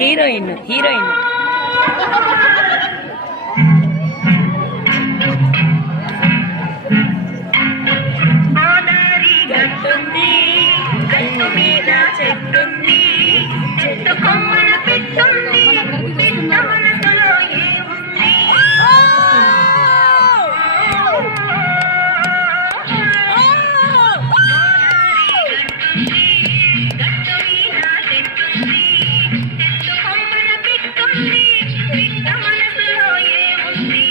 heroine heroine గట్టుంది గట్టు మీద చెట్టుంది చెట్టు కొమ్మన పెట్టుంది పిట్ట మనసులో ఏముంది గట్టు మీద చెట్టుంది చెట్టు కొమ్మన పెట్టుంది పిట్ట మనసులో ఏముంది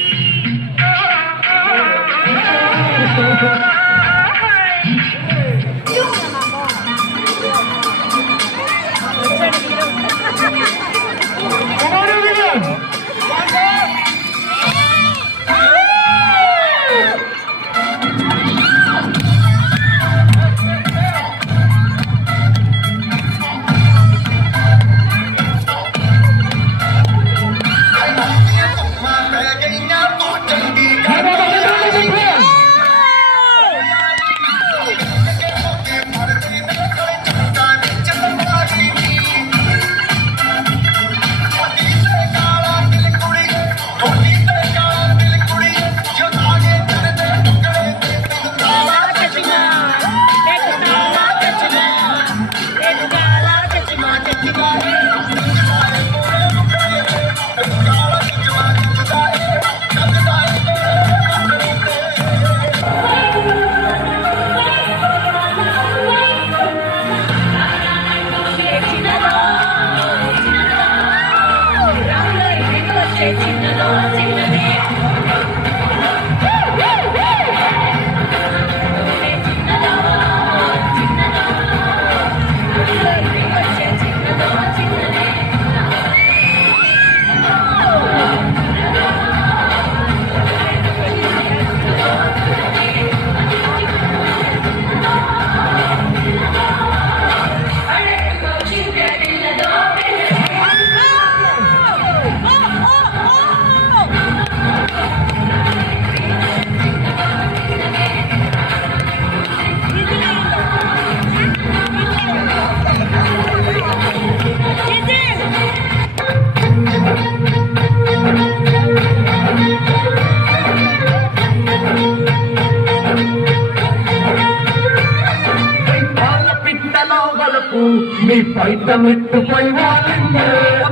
నీ పైట మెట్టుపై వాలిందే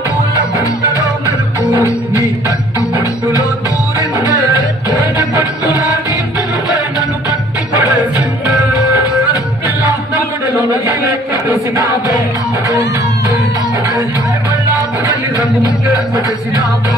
పూల బుట్టలో మెరుపు నీ కట్టుబట్టులో దూరిందే తేనె పట్టులా నీ పిలుపే నన్ను పట్టి పడేసిందే నలుగుడిలో నదిలే కట్టేసినావే మళ్ళా రంగు ముగ్గే పెట్టేసినావే